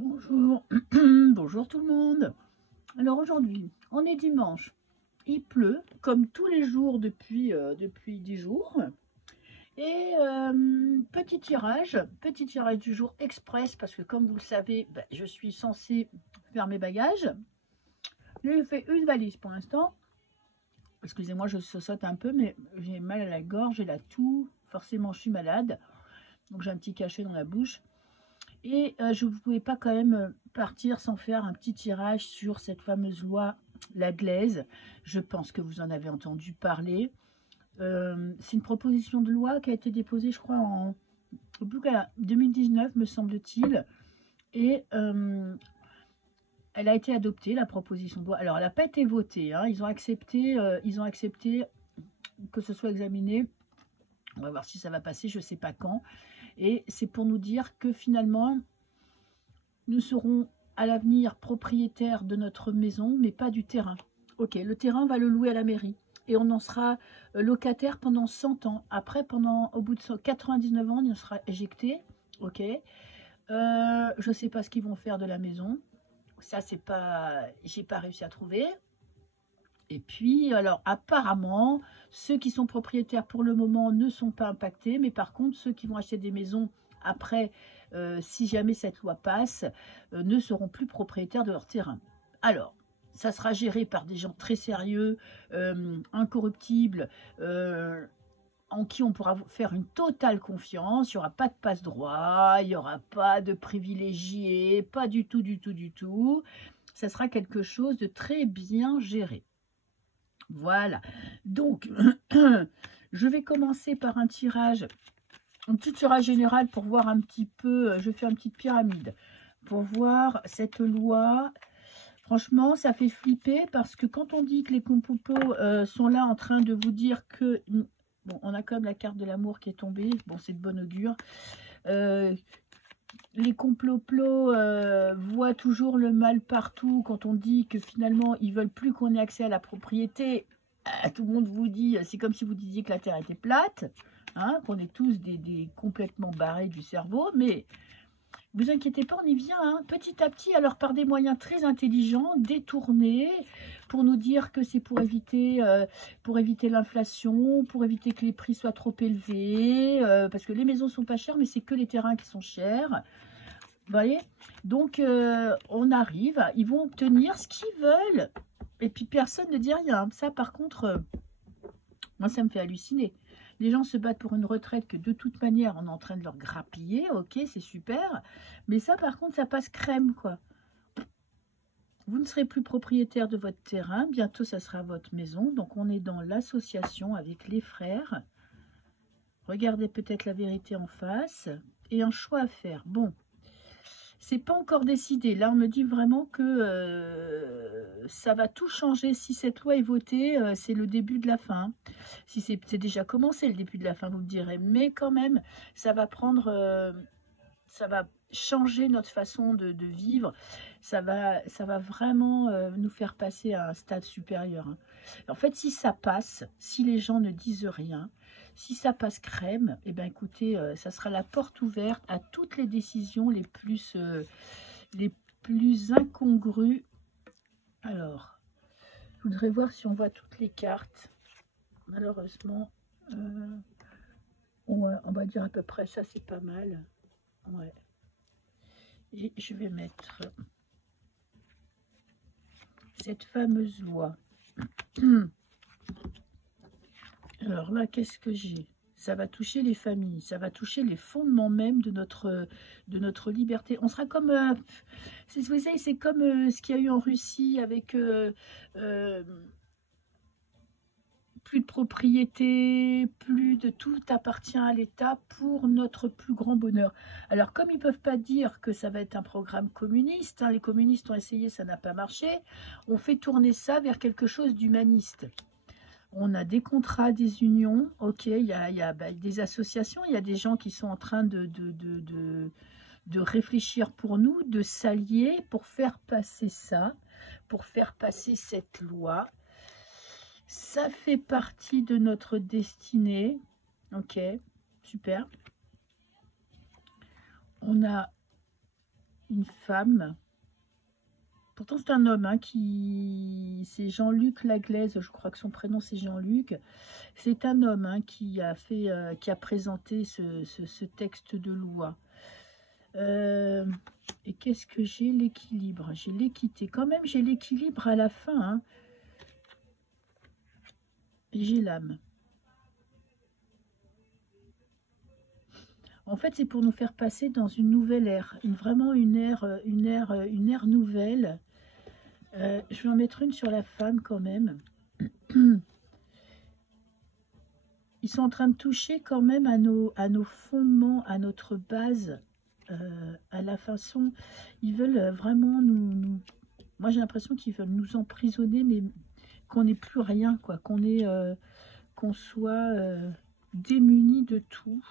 Bonjour, bonjour tout le monde. Alors aujourd'hui, on est dimanche. Il pleut comme tous les jours depuis 10 jours. Et petit tirage du jour express parce que comme vous le savez, je suis censée faire mes bagages. J'ai fait une valise pour l'instant. Excusez-moi, je saute un peu, mais j'ai mal à la gorge, j'ai la toux. Forcément, je suis malade. Donc j'ai un petit cachet dans la bouche. Et je ne pouvais pas quand même partir sans faire un petit tirage sur cette fameuse loi, la Glaise. Je pense que vous en avez entendu parler. C'est une proposition de loi qui a été déposée, je crois, en 2019, me semble-t-il. Et elle a été adoptée, la proposition de loi. Alors, elle n'a pas été votée. Hein. Ils ont accepté que ce soit examiné. On va voir si ça va passer, je ne sais pas quand. Et c'est pour nous dire que finalement, nous serons à l'avenir propriétaires de notre maison, mais pas du terrain. Ok, le terrain, on va le louer à la mairie. Et on en sera locataire pendant 100 ans. Après, au bout de 99 ans, on en sera éjecté. Ok. Je ne sais pas ce qu'ils vont faire de la maison. Ça, c'est pas... J'ai pas réussi à trouver. Et puis, alors, apparemment, ceux qui sont propriétaires pour le moment ne sont pas impactés. Mais par contre, ceux qui vont acheter des maisons après, si jamais cette loi passe, ne seront plus propriétaires de leur terrain. Alors, ça sera géré par des gens très sérieux, incorruptibles, en qui on pourra faire une totale confiance. Il n'y aura pas de passe-droit, il n'y aura pas de privilégiés, pas du tout, du tout, du tout. Ça sera quelque chose de très bien géré. Voilà. Donc, je vais commencer par un petit tirage général pour voir un petit peu, je fais une petite pyramide, pour voir cette loi. Franchement, ça fait flipper parce que quand on dit que les complots sont là en train de vous dire que... Bon, on a quand même la carte de l'amour qui est tombée. Bon, c'est de bon augure. Les complots voient toujours le mal partout. Quand on dit que finalement, ils veulent plus qu'on ait accès à la propriété, tout le monde vous dit, c'est comme si vous disiez que la Terre était plate, hein, qu'on est tous des complètement barrés du cerveau, mais vous inquiétez pas, on y vient, hein, petit à petit, alors par des moyens très intelligents, détournés, pour nous dire que c'est pour éviter l'inflation, pour éviter que les prix soient trop élevés, parce que les maisons sont pas chères, mais c'est que les terrains qui sont chers. Vous voyez, donc on arrive, ils vont obtenir ce qu'ils veulent, et puis personne ne dit rien. Ça, par contre, moi, ça me fait halluciner. Les gens se battent pour une retraite que de toute manière, on est en train de leur grappiller. Ok, c'est super. Mais ça, par contre, ça passe crème, quoi. Vous ne serez plus propriétaire de votre terrain. Bientôt, ça sera votre maison. Donc, on est dans l'association avec les frères. Regardez peut-être la vérité en face. Et un choix à faire. Bon. C'est pas encore décidé. Là, on me dit vraiment que ça va tout changer. Si cette loi est votée, c'est le début de la fin. Si c'est déjà commencé le début de la fin, vous me direz. Mais quand même, ça va ça va changer notre façon de vivre. Ça va vraiment nous faire passer à un stade supérieur. Hein. En fait, si ça passe, si les gens ne disent rien, si ça passe crème, eh bien écoutez, ça sera la porte ouverte à toutes les décisions les plus incongrues. Alors, je voudrais voir si on voit toutes les cartes. Malheureusement, on va dire à peu près ça, c'est pas mal. Ouais. Et je vais mettre cette fameuse loi. Alors là, qu'est-ce que j'ai? Ça va toucher les familles, ça va toucher les fondements même de notre liberté. On sera comme, vous savez, c'est comme ce qu'il y a eu en Russie avec plus de propriété, plus de tout appartient à l'État pour notre plus grand bonheur. Alors, comme ils ne peuvent pas dire que ça va être un programme communiste, hein, les communistes ont essayé, ça n'a pas marché, on fait tourner ça vers quelque chose d'humaniste. On a des contrats, des unions, ok, il y a des associations, il y a des gens qui sont en train de réfléchir pour nous, de s'allier pour faire passer ça, pour faire passer cette loi. Ça fait partie de notre destinée. Ok, super. On a une femme. Pourtant, c'est un homme, hein, c'est Jean-Luc Laglaise, je crois que son prénom c'est Jean-Luc. C'est un homme, hein, qui a présenté ce texte de loi. Et qu'est-ce que j'ai? L'équilibre. J'ai l'équité. Quand même, j'ai l'équilibre à la fin. Hein. Et j'ai l'âme. En fait, c'est pour nous faire passer dans une nouvelle ère. Vraiment une ère nouvelle. Je vais en mettre une sur la femme quand même. Ils sont en train de toucher quand même à nos fondements, à notre base, à la façon. Ils veulent vraiment nous... Moi, j'ai l'impression qu'ils veulent nous emprisonner, mais qu'on n'ait plus rien, quoi. Qu'on soit démunis de tout.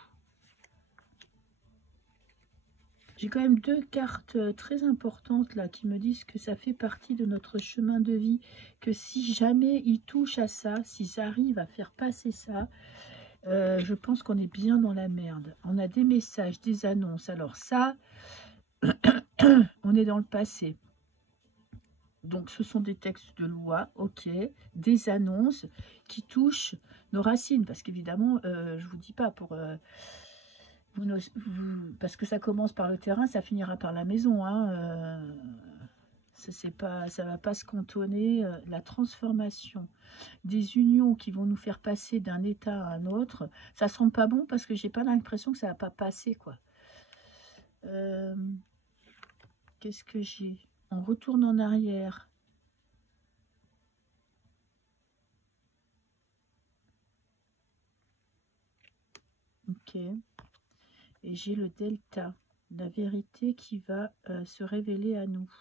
J'ai quand même deux cartes très importantes là qui me disent que ça fait partie de notre chemin de vie, que si jamais ils touchent à ça, s'ils arrivent à faire passer ça, je pense qu'on est bien dans la merde. On a des messages, des annonces. Alors ça, on est dans le passé. Donc ce sont des textes de loi, ok, des annonces qui touchent nos racines. Parce qu'évidemment, je ne vous dis pas pour... parce que ça commence par le terrain, ça finira par la maison. Hein, ça va pas se cantonner. La transformation des unions qui vont nous faire passer d'un état à un autre, ça sent pas bon parce que j'ai pas l'impression que ça va pas passer, quoi. Qu'est-ce que j'ai? On retourne en arrière. Ok. Et j'ai le delta, la vérité qui va se révéler à nous.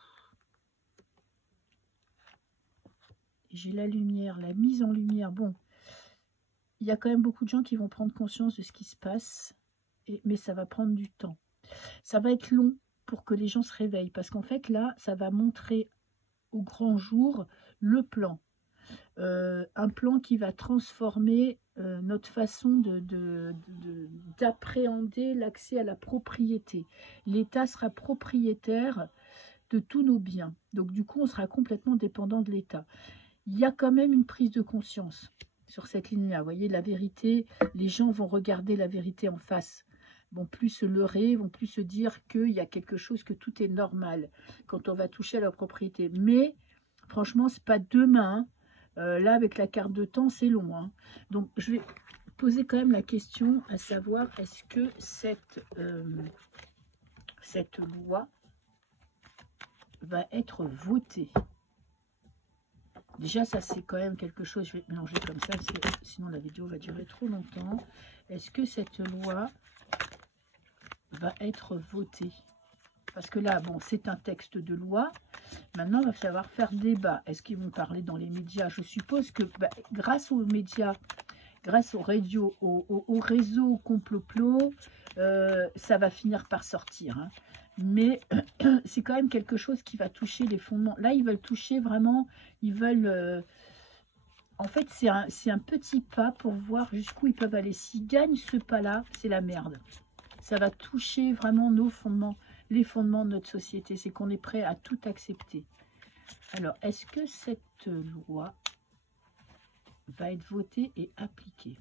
J'ai la lumière, la mise en lumière. Bon, il y a quand même beaucoup de gens qui vont prendre conscience de ce qui se passe, mais ça va prendre du temps. Ça va être long pour que les gens se réveillent, parce qu'en fait, là, ça va montrer au grand jour le plan. Un plan qui va transformer notre façon d'appréhender l'accès à la propriété. L'État sera propriétaire de tous nos biens. Donc, du coup, on sera complètement dépendant de l'État. Il y a quand même une prise de conscience sur cette ligne-là. Vous voyez, la vérité, les gens vont regarder la vérité en face, vont plus se leurrer, vont plus se dire qu'il y a quelque chose, que tout est normal quand on va toucher à la propriété. Mais, franchement, c'est pas demain. Là, avec la carte de temps, c'est long. Hein. Donc, je vais poser quand même la question à savoir, est-ce que cette loi va être votée? Déjà, ça, c'est quand même quelque chose, je vais mélanger comme ça, sinon la vidéo va durer trop longtemps. Est-ce que cette loi va être votée? Parce que là, bon, c'est un texte de loi. Maintenant, il va falloir faire débat. Est-ce qu'ils vont parler dans les médias? Je suppose que grâce aux médias, grâce aux radios, au réseau complot-plot, ça va finir par sortir. Hein. Mais c'est quand même quelque chose qui va toucher les fondements. Là, ils veulent toucher vraiment, ils veulent... en fait, c'est un petit pas pour voir jusqu'où ils peuvent aller. S'ils gagnent ce pas-là, c'est la merde. Ça va toucher vraiment nos fondements, les fondements de notre société. C'est qu'on est prêt à tout accepter. Alors, est-ce que cette loi va être votée et appliquée?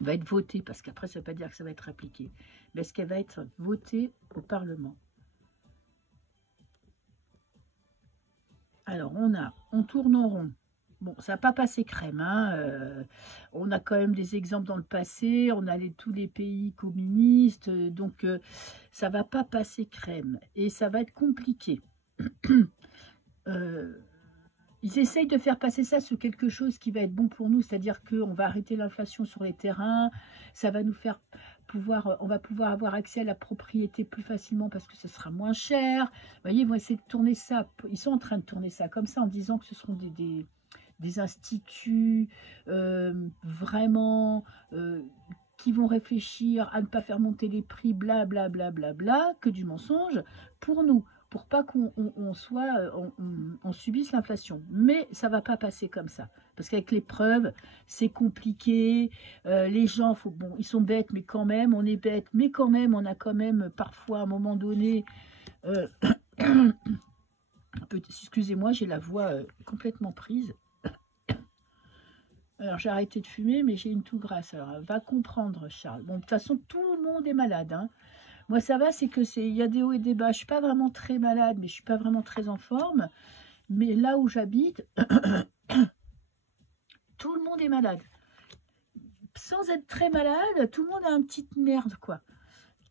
Va être votée, parce qu'après, ça ne veut pas dire que ça va être appliqué. Mais est-ce qu'elle va être votée au Parlement? Alors, on tourne en rond. Bon, ça n'a pas passé crème. Hein. On a quand même des exemples dans le passé. On a tous les pays communistes. Donc, ça ne va pas passer crème. Et ça va être compliqué. Ils essayent de faire passer ça sur quelque chose qui va être bon pour nous. C'est-à-dire qu'on va arrêter l'inflation sur les terrains. Ça va nous faire on va pouvoir avoir accès à la propriété plus facilement parce que ce sera moins cher. Vous voyez, ils vont essayer de tourner ça. Ils sont en train de tourner ça comme ça en disant que ce seront des instituts vraiment qui vont réfléchir à ne pas faire monter les prix, blablabla, que du mensonge pour nous, pour pas qu'on on subisse l'inflation. Mais ça va pas passer comme ça. Parce qu'avec les preuves, c'est compliqué. Les gens, bon, ils sont bêtes, mais quand même, on est bêtes, mais quand même, on a quand même parfois, à un moment donné, Euh, Excusez-moi, j'ai la voix complètement prise. Alors, j'ai arrêté de fumer, mais j'ai une toux grasse. Alors, va comprendre, Charles. Bon, de toute façon, tout le monde est malade, hein. Moi, ça va, c'est que il y a des hauts et des bas. Je suis pas vraiment très malade, mais je suis pas vraiment très en forme. Mais là où j'habite, tout le monde est malade. Sans être très malade, tout le monde a un petit merde, quoi.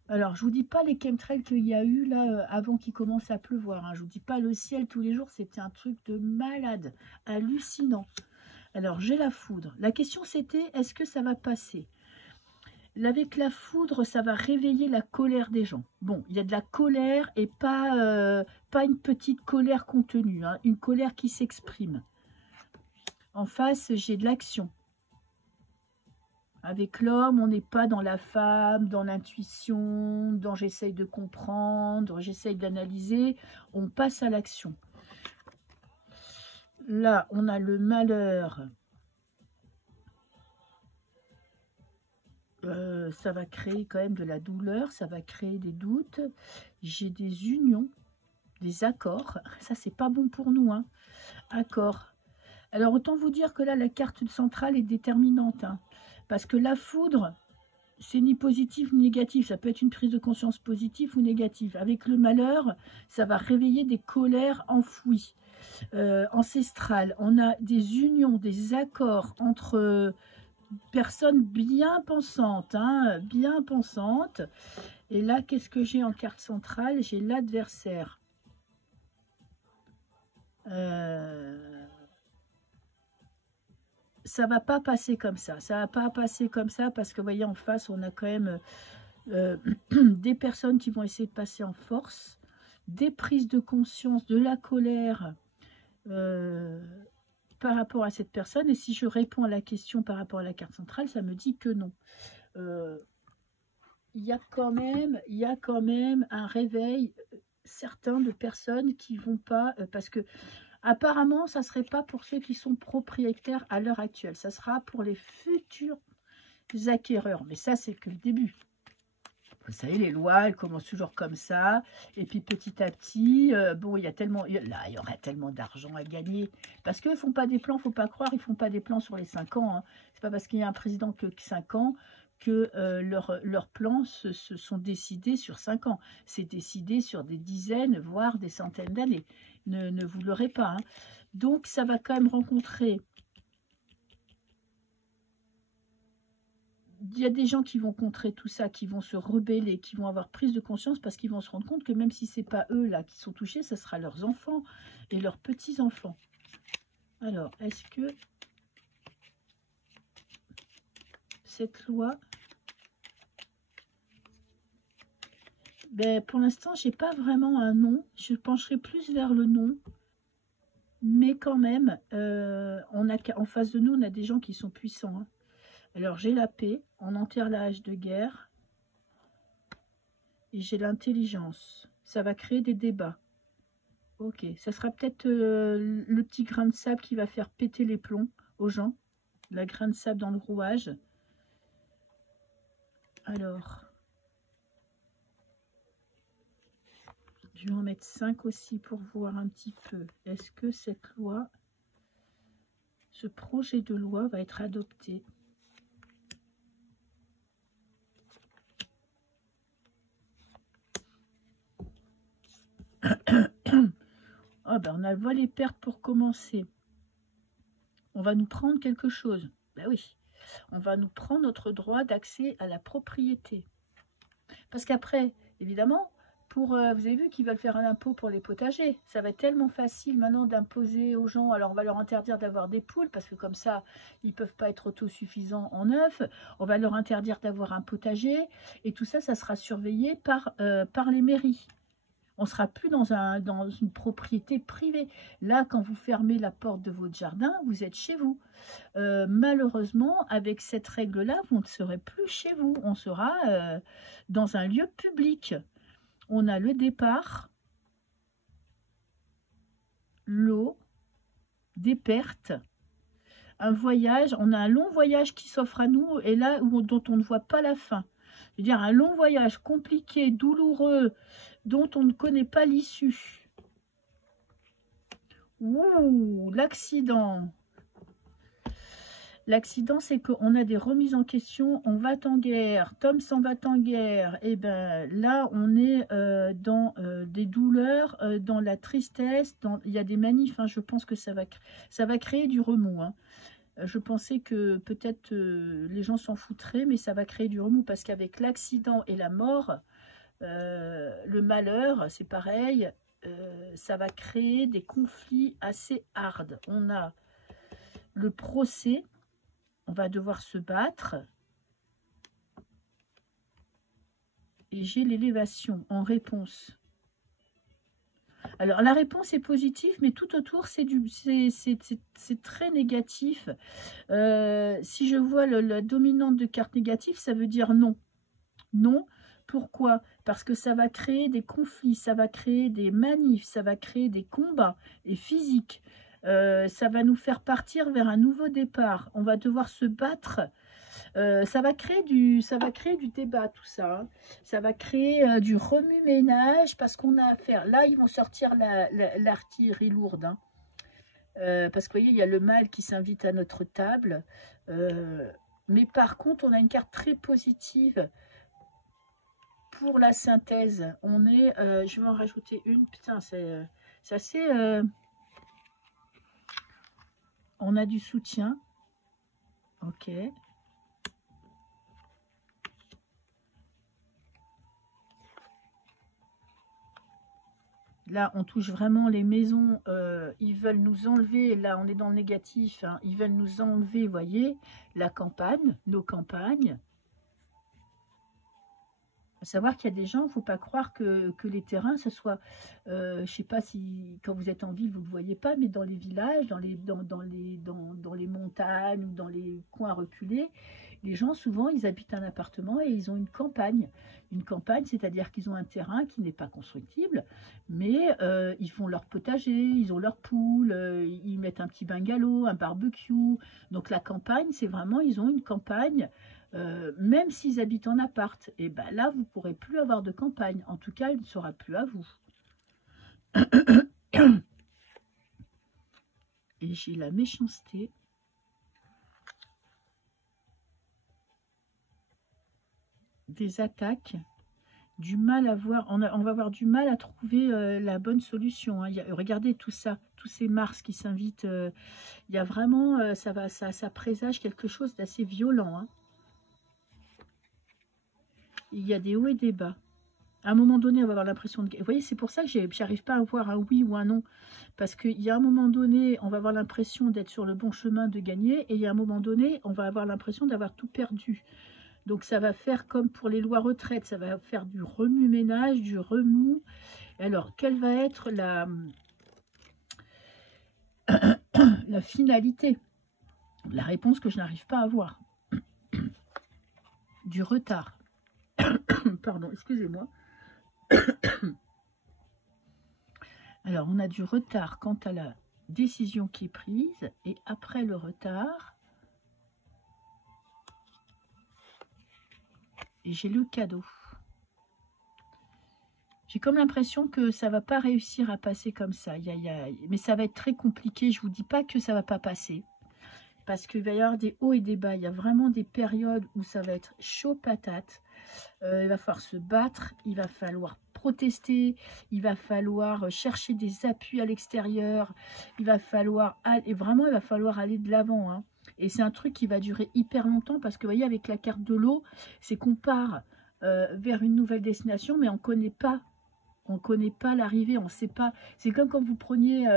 Alors, je vous dis pas les chemtrails qu'il y a eu là avant qu'il commence à pleuvoir, hein. Je vous dis pas le ciel tous les jours, c'était un truc de malade, hallucinant. Alors, j'ai la foudre. La question c'était, est-ce que ça va passer? Avec la foudre, ça va réveiller la colère des gens. Bon, il y a de la colère et pas une petite colère contenue, hein, une colère qui s'exprime. En face, j'ai de l'action. Avec l'homme, on n'est pas dans la femme, dans l'intuition, dans j'essaye de comprendre, j'essaye d'analyser. On passe à l'action. Là, on a le malheur. Ça va créer quand même de la douleur, ça va créer des doutes. J'ai des unions, des accords. Ça, c'est pas bon pour nous, hein. Accords. Alors, autant vous dire que là, la carte centrale est déterminante, hein, parce que la foudre, c'est ni positif ni négatif. Ça peut être une prise de conscience positive ou négative. Avec le malheur, ça va réveiller des colères enfouies, ancestrales. On a des unions, des accords entre personnes bien pensantes, hein, bien pensantes. Et là, qu'est-ce que j'ai en carte centrale? J'ai l'adversaire. Ça va pas passer comme ça. Ça va pas passer comme ça parce que, vous voyez, en face, on a quand même des personnes qui vont essayer de passer en force, des prises de conscience, de la colère par rapport à cette personne. Et si je réponds à la question par rapport à la carte centrale, ça me dit que non. Il y a quand même un réveil certain de personnes qui vont pas, parce que apparemment, ça ne serait pas pour ceux qui sont propriétaires à l'heure actuelle. Ça sera pour les futurs acquéreurs. Mais ça, c'est que le début. Vous savez, les lois, elles commencent toujours comme ça. Et puis, petit à petit, bon, il y aurait tellement d'argent à gagner. Parce qu'ils ne font pas des plans, il ne faut pas croire, ils ne font pas des plans sur les 5 ans. Hein. Ce n'est pas parce qu'il y a un président que 5 ans que leurs plans se sont décidés sur 5 ans. C'est décidé sur des dizaines, voire des centaines d'années. Ne vous leurrez pas. Hein. Donc, ça va quand même rencontrer... Il y a des gens qui vont contrer tout ça, qui vont se rebeller, qui vont avoir prise de conscience parce qu'ils vont se rendre compte que même si ce n'est pas eux là qui sont touchés, ce sera leurs enfants et leurs petits-enfants. Alors, est-ce que cette loi... Ben, pour l'instant, je n'ai pas vraiment un nom. Je pencherai plus vers le nom. Mais quand même, en face de nous, on a des gens qui sont puissants. Hein. Alors, j'ai la paix, on enterre la hache de guerre. Et j'ai l'intelligence. Ça va créer des débats. Ok, ça sera peut-être le petit grain de sable qui va faire péter les plombs aux gens. La grain de sable dans le rouage. Alors... Je vais en mettre 5 aussi pour voir un petit peu. Est-ce que cette loi, ce projet de loi va être adopté? Oh ben on a le vol et perte pour commencer. On va nous prendre quelque chose. Ben oui, on va nous prendre notre droit d'accès à la propriété. Parce qu'après, évidemment... vous avez vu qu'ils veulent faire un impôt pour les potagers. Ça va être tellement facile maintenant d'imposer aux gens. Alors, on va leur interdire d'avoir des poules parce que comme ça, ils ne peuvent pas être autosuffisants en œufs. On va leur interdire d'avoir un potager. Et tout ça, ça sera surveillé par les mairies. On ne sera plus dans une propriété privée. Là, quand vous fermez la porte de votre jardin, vous êtes chez vous. Malheureusement, avec cette règle-là, vous ne serez plus chez vous. On sera dans un lieu public. On a le départ, l'eau, des pertes, un voyage. On a un long voyage qui s'offre à nous et là dont on ne voit pas la fin. Je veux dire, un long voyage compliqué, douloureux, dont on ne connaît pas l'issue. Ouh, l'accident. L'accident, c'est qu'on a des remises en question, on va en guerre, Tom s'en va en guerre, et ben là, on est dans des douleurs, dans la tristesse, il y a des manifs, hein, je pense que ça va créer du remous. Hein. Je pensais que peut-être les gens s'en foutraient, mais ça va créer du remous, parce qu'avec l'accident et la mort, le malheur, c'est pareil, ça va créer des conflits assez hard. On a le procès, on va devoir se battre. Et j'ai l'élévation en réponse. Alors, la réponse est positive, mais tout autour, c'est très négatif. Si je vois la dominante de carte négative, ça veut dire non. Non. Pourquoi? Parce que ça va créer des conflits, ça va créer des manifs, ça va créer des combats et physiques. Ça va nous faire partir vers un nouveau départ. On va devoir se battre. Ça va créer du débat, tout ça. Hein. Ça va créer du remue-ménage parce qu'on a affaire. Là, ils vont sortir l'artillerie lourde. Hein. Parce que vous voyez, il y a le mal qui s'invite à notre table. Mais par contre, on a une carte très positive pour la synthèse. On est, je vais en rajouter une. Putain, c'est assez... on a du soutien. Ok. Là, on touche vraiment les maisons. Ils veulent nous enlever. Là, on est dans le négatif. Hein, ils veulent nous enlever, vous voyez, la campagne, nos campagnes. À savoir qu'il y a des gens, il ne faut pas croire que les terrains, ce soit, je ne sais pas si quand vous êtes en ville, vous ne le voyez pas, mais dans les villages, dans les montagnes ou dans les coins reculés, les gens, souvent, ils habitent un appartement et ils ont une campagne. Une campagne, c'est-à-dire qu'ils ont un terrain qui n'est pas constructible, mais ils font leur potager, ils ont leurs poules, ils mettent un petit bungalow, un barbecue. Donc la campagne, c'est vraiment, ils ont une campagne. Même s'ils habitent en appart, et ben là, vous ne pourrez plus avoir de campagne. En tout cas, elle ne sera plus à vous. Et j'ai la méchanceté. Des attaques, du mal à voir. On va avoir du mal à trouver la bonne solution. Hein. Regardez tout ça, tous ces Mars qui s'invitent. Il y a vraiment, ça présage quelque chose d'assez violent. Hein. Il y a des hauts et des bas. À un moment donné, on va avoir l'impression de... Vous voyez, c'est pour ça que j'arrive pas à voir un oui ou un non. Parce qu'il y a un moment donné, on va avoir l'impression d'être sur le bon chemin de gagner. Et il y a un moment donné, on va avoir l'impression d'avoir tout perdu. Donc ça va faire comme pour les lois retraite. Ça va faire du remue-ménage, du remous. Alors, quelle va être la finalité? La réponse que je n'arrive pas à voir. Du retard. Pardon, excusez-moi. Alors, on a du retard quant à la décision qui est prise. Et après le retard, j'ai le cadeau. J'ai comme l'impression que ça ne va pas réussir à passer comme ça. Mais ça va être très compliqué. Je ne vous dis pas que ça ne va pas passer. Parce qu'il va y avoir des hauts et des bas. Il y a vraiment des périodes où ça va être chaud patate. Il va falloir se battre. Il va falloir protester. Il va falloir chercher des appuis à l'extérieur. Il va falloir aller de l'avant. Hein. Et c'est un truc qui va durer hyper longtemps. Parce que vous voyez, avec la carte de l'eau, c'est qu'on part vers une nouvelle destination. Mais on ne connaît pas. On ne connaît pas l'arrivée, on ne sait pas. C'est comme quand vous preniez,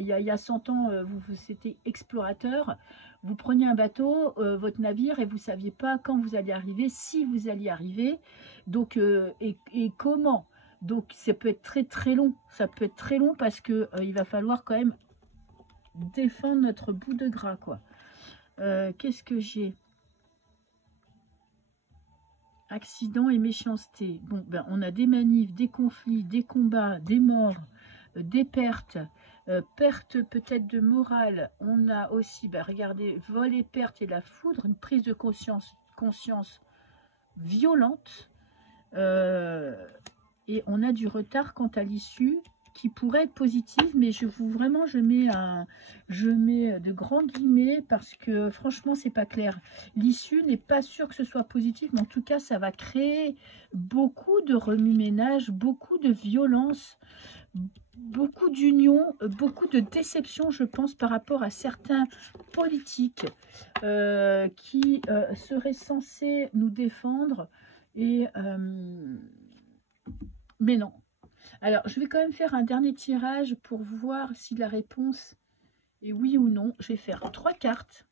il y a 100 ans, c'était explorateur, vous preniez un bateau, votre navire, et vous ne saviez pas quand vous alliez arriver, si vous alliez arriver, donc, et comment. Donc ça peut être très très long, ça peut être très long parce que il va falloir quand même défendre notre bout de gras, quoi. Qu'est-ce que j'ai ? Accident et méchanceté. Bon, ben, on a des manifs, des conflits, des combats, des morts, des pertes, perte peut-être de morale. On a aussi, ben, regardez, vol et perte et la foudre, une prise de conscience. violente. Et on a du retard quant à l'issue qui pourrait être positive, mais je mets de grands guillemets parce que franchement c'est pas clair. L'issue n'est pas sûre que ce soit positif, mais en tout cas ça va créer beaucoup de remue-ménage, beaucoup de violence, beaucoup d'union, beaucoup de déception, je pense, par rapport à certains politiques qui seraient censés nous défendre. Mais non. Alors, je vais quand même faire un dernier tirage pour voir si la réponse est oui ou non. Je vais faire 3 cartes.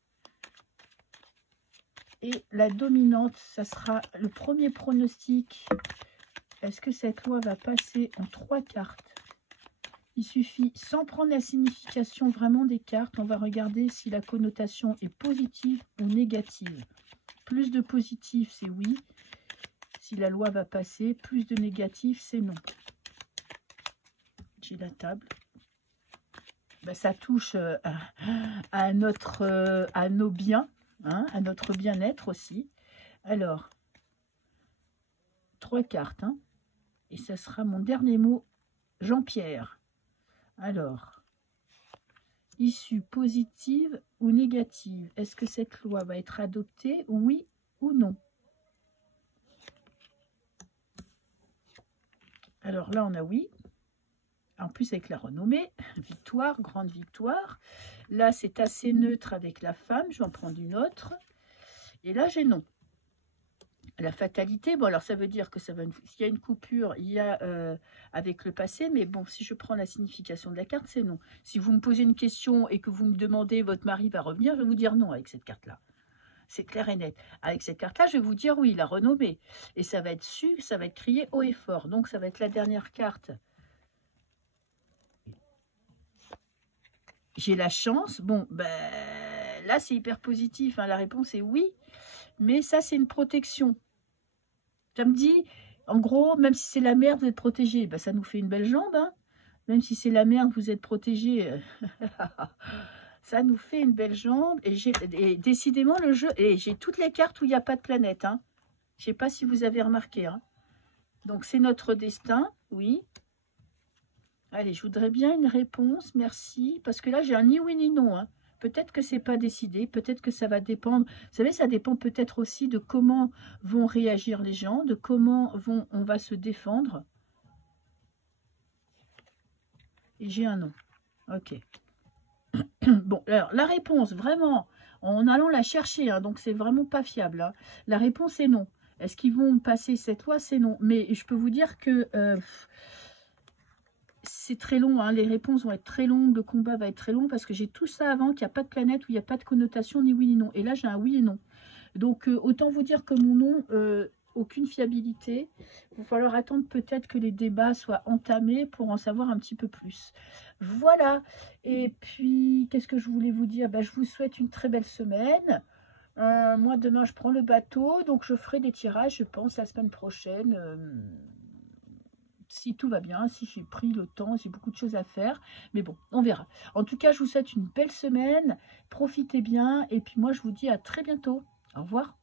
Et la dominante, ça sera le premier pronostic. Est-ce que cette loi va passer en 3 cartes? Il suffit, sans prendre la signification vraiment des cartes, on va regarder si la connotation est positive ou négative. Plus de positif, c'est oui. Si la loi va passer, plus de négatif, c'est non. J'ai la table. Ben, ça touche à nos biens, hein, à notre bien-être aussi. Alors, 3 cartes. Hein, et ça sera mon dernier mot, Jean-Pierre. Alors, issue positive ou négative? Est-ce que cette loi va être adoptée, oui ou non? Alors là, on a oui. En plus, avec la renommée, victoire, grande victoire. Là, c'est assez neutre avec la femme. Je vais en prendre une autre. Et là, j'ai non. La fatalité, bon, alors ça veut dire que s'il y a une coupure, il y a avec le passé. Mais bon, si je prends la signification de la carte, c'est non. Si vous me posez une question et que vous me demandez, votre mari va revenir, je vais vous dire non avec cette carte-là. C'est clair et net. Avec cette carte-là, je vais vous dire oui, la renommée. Et ça va être su, ça va être crié haut et fort. Donc, ça va être la dernière carte. J'ai la chance. Bon, ben là, c'est hyper positif. Hein. La réponse est oui. Mais ça, c'est une protection. Ça me dit, en gros, même si c'est la merde, vous êtes protégé. Ben, ça nous fait une belle jambe. Hein. Même si c'est la merde, vous êtes protégé. Ça nous fait une belle jambe. Et décidément, le jeu... Et j'ai toutes les cartes où il n'y a pas de planète. Hein. Je ne sais pas si vous avez remarqué. Hein. Donc, c'est notre destin. Oui. Allez, je voudrais bien une réponse. Merci. Parce que là, j'ai un ni oui ni non. Hein. Peut-être que c'est pas décidé. Peut-être que ça va dépendre. Vous savez, ça dépend peut-être aussi de comment vont réagir les gens. De comment on va se défendre. Et j'ai un non. Ok. Bon, alors, la réponse, vraiment, en allant la chercher, hein, donc c'est vraiment pas fiable. Hein. La réponse est non. Est-ce qu'ils vont passer cette loi? C'est non. Mais je peux vous dire que c'est très long. Hein, les réponses vont être très longues. Le combat va être très long parce que j'ai tout ça avant, qu'il n'y a pas de planète, où il n'y a pas de connotation, ni oui ni non. Et là, j'ai un oui et non. Donc, autant vous dire que mon nom... aucune fiabilité. Il va falloir attendre peut-être que les débats soient entamés pour en savoir un petit peu plus. Voilà. Et puis, qu'est-ce que je voulais vous dire? Ben, je vous souhaite une très belle semaine. Moi, demain, je prends le bateau. Donc, je ferai des tirages, je pense, la semaine prochaine. Si tout va bien, si j'ai pris le temps, j'ai beaucoup de choses à faire. Mais bon, on verra. En tout cas, je vous souhaite une belle semaine. Profitez bien. Et puis, moi, je vous dis à très bientôt. Au revoir.